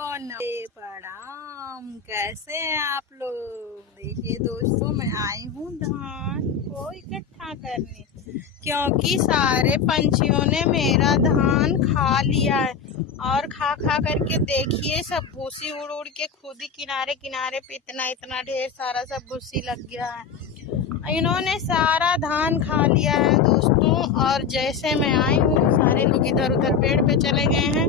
प्रणाम। कैसे हैं आप लोग। देखिए दोस्तों, मैं आई हूँ धान को इकट्ठा करने, क्योंकि सारे पंछियों ने मेरा धान खा लिया है। और खा खा करके देखिए, सब भूसी उड़ उड़ के खुद ही किनारे किनारे पे इतना इतना ढेर सारा सब भूसी लग गया है। इन्होंने सारा धान खा लिया है दोस्तों। और जैसे मैं आई हूँ, सारे लोग इधर उधर पेड़ पे चले गए हैं।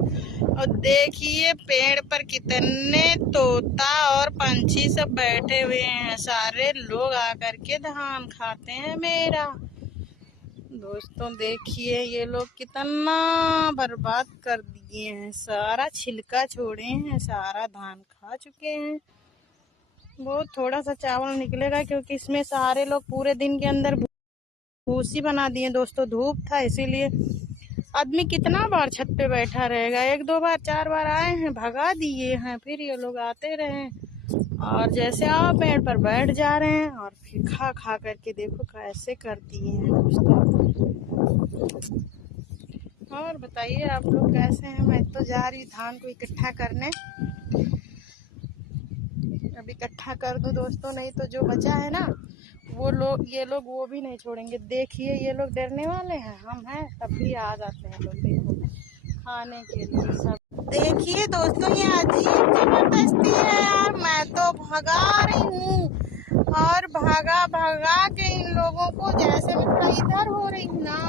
और देखिए पेड़ पर कितने तोता और पंछी सब बैठे हुए हैं। सारे लोग आकर के धान खाते हैं मेरा। दोस्तों देखिए, ये लोग कितना बर्बाद कर दिए हैं। सारा छिलका छोड़े हैं, सारा धान खा चुके हैं। बहुत थोड़ा सा चावल निकलेगा, क्योंकि इसमें सारे लोग पूरे दिन के अंदर भूसी बना दिए दोस्तों। धूप था इसीलिए। आदमी कितना बार छत पे बैठा रहेगा। एक दो बार चार बार आए हैं, भगा दिए हैं, फिर ये लोग आते रहे और जैसे आप पेड़ पर बैठ जा रहे हैं और फिर खा खा करके देखो कैसे कर दिए हैं दोस्तों। और बताइए आप लोग कैसे हैं। मैं तो जा रही हूँ धान को इकट्ठा करने। अब इकट्ठा कर दूं दोस्तों, नहीं तो जो बचा है ना, ये लोग वो भी नहीं छोड़ेंगे। देखिए ये लोग डरने वाले हैं, हम हैं तब भी आ जाते हैं लोग, देखो खाने के लिए सब। देखिए दोस्तों, ये अजीब जबरदस्ती है यार। मैं तो भगा रही हूँ और भगा भगा के इन लोगों को, जैसे मैं थोड़ा इधर हो रही हूँ ना,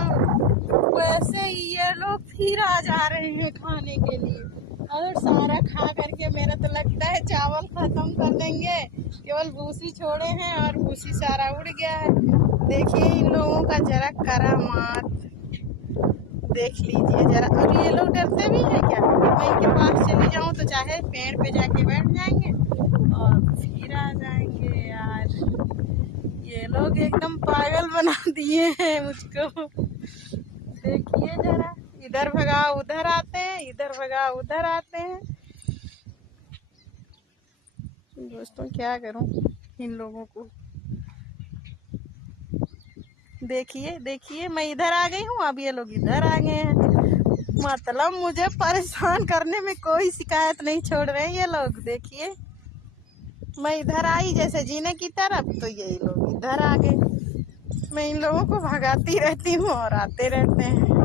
वैसे ही ये लोग फिर आ जा रहे हैं खाने के लिए। और सारा खा करके मेरा तो लगता है चावल खत्म कर देंगे। केवल भूसी छोड़े हैं और भूसी सारा उड़ गया है। देखिए इन लोगों का जरा करामात देख लीजिए जरा। और ये लोग डरते भी हैं क्या। मैं इनके पास चली जाऊं तो चाहे पेड़ पे जाके बैठ जाएंगे और फिर आ जाएंगे। यार ये लोग एकदम पागल बना दिए हैं मुझको। देखिए जरा, इधर भगा उधर आते हैं, इधर भगा उधर आते हैं। दोस्तों क्या करूं इन लोगों को। देखिए देखिए, मैं इधर आ गई हूँ, अब ये लोग इधर आ गए हैं। मतलब मुझे परेशान करने में कोई शिकायत नहीं छोड़ रहे हैं ये लोग। देखिए मैं इधर आई जैसे जीने की तरफ, तो यही लोग इधर आ गए। मैं इन लोगों को भगाती रहती हूँ और आते रहते हैं।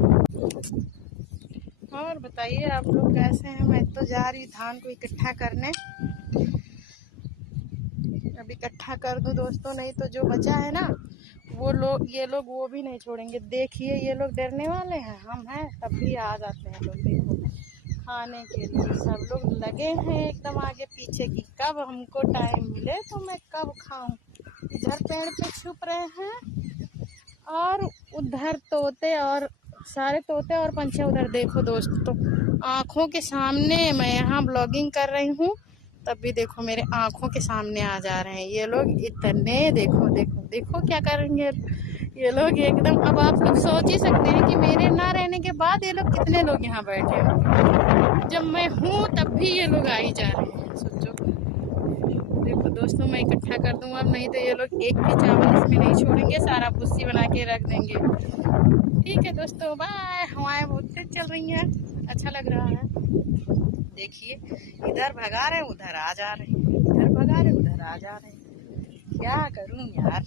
और बताइए आप लोग कैसे हैं। मैं तो जा रही हूँ धान को इकट्ठा करने। अब इकट्ठा कर दूं दोस्तों, नहीं तो जो बचा है ना, ये लोग वो भी नहीं छोड़ेंगे। देखिए ये लोग डरने वाले हैं, हम हैं तब भी आ जाते हैं लोग, देखो खाने के लिए। सब लोग लगे हैं एकदम आगे पीछे की, कब हमको टाइम मिले तो मैं कब खाऊं। इधर पेड़ पे छुप रहे हैं और उधर तोते और सारे तोते और पंछी उधर। देखो दोस्तों, आँखों के सामने मैं यहाँ ब्लॉगिंग कर रही हूँ, तब भी देखो मेरे आँखों के सामने आ जा रहे हैं ये लोग इतने। देखो देखो देखो क्या करेंगे ये लोग एकदम। अब आप लोग सोच ही सकते हैं कि मेरे ना रहने के बाद ये लोग कितने लोग यहाँ बैठे होंगे। जब मैं हूँ तब भी ये लोग आ ही जा रहे हैं, सोचो। देखो दोस्तों, मैं इकट्ठा कर दूंगा अब, नहीं तो ये लोग एक भी चावल इसमें नहीं छोड़ेंगे, सारा भूसी बना के रख देंगे। ठीक है दोस्तों, बाय। हवाएं बहुत तेज चल रही हैं, अच्छा लग रहा है। देखिए इधर भगा रहे उधर आ जा रहे हैं, इधर भगा रहे उधर आ जा रहे हैं। क्या करूं यार।